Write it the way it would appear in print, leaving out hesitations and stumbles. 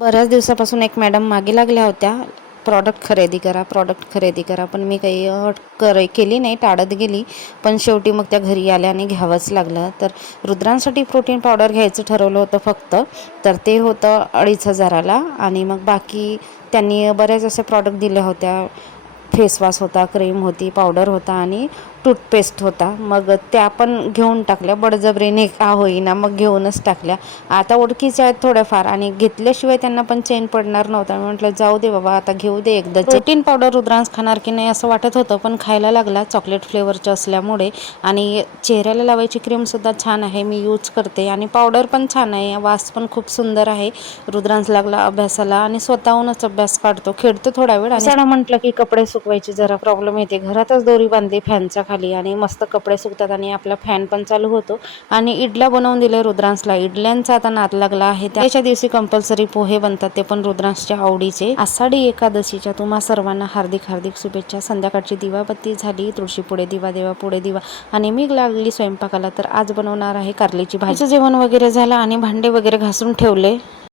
बऱ्याच दिवसापासून एक मॅडम मागे लागल्या होत्या, प्रॉडक्ट खरेदी करा, प्रॉडक्ट खरेदी करा. पण मी काही केली नाही, टाळत गेली. पण शेवटी मग त्या घरी आल्या आणि घ्यावंच लागलं. तर रुद्रांसाठी प्रोटीन पावडर घ्यायचं ठरवलं होतं फक्त. तर ते होतं 2500ला आणि मग बाकी त्यांनी बऱ्याच असे प्रॉडक्ट दिल्या होत्या. फेसवॉश होता, क्रीम होती, पावडर होता आणि टूथपेस्ट होता. मग त्या पण घेऊन टाकल्या, बळजबरीने का होईना मग घेऊनच टाकल्या. आता ओळखीच्या आहेत थोड्याफार आणि घेतल्याशिवाय त्यांना पण चैन पडणार नव्हता. मी म्हटलं जाऊ दे बाबा, आता घेऊ दे एकदा. प्रोटीन पावडर रुद्रांश खाणार की नाही असं वाटत होतं, पण खायला लागला चॉकलेट फ्लेवरचं असल्यामुळे. आणि चेहऱ्याला लावायची क्रीमसुद्धा छान आहे, मी यूज करते. आणि पावडर पण छान आहे, वास पण खूप सुंदर आहे. रुद्रांश लागला अभ्यासाला आणि स्वतःहूनच अभ्यास काढतो, खेळतो थोडा वेळ. आणि म्हटलं की कपडे सुकवायची जरा प्रॉब्लेम येते, घरातच दोरी बांधली फॅनच्या खाली आणि मस्त कपडे सुकतात आणि आपला फॅन पण चालू होतो. आणि इडल्या बनवून दिले रुद्रांशला, इडल्यांचा आता नाद लागला आहे. त्याच्या दिवशी कंपल्सरी पोहे बनतात, ते पण रुद्रांशच्या आवडीचे. आषाढी एकादशीच्या तुम्हा सर्वांना हार्दिक हार्दिक शुभेच्छा. संध्याकाळची दिवाबत्ती झाली, तुळशी पुढे दिवा, देवा पुढे दिवा आणि मी लागली स्वयंपाकाला. तर आज बनवणार आहे कारल्याची भाजी. जेवण वगैरे झालं आणि भांडे वगैरे घासून ठेवले.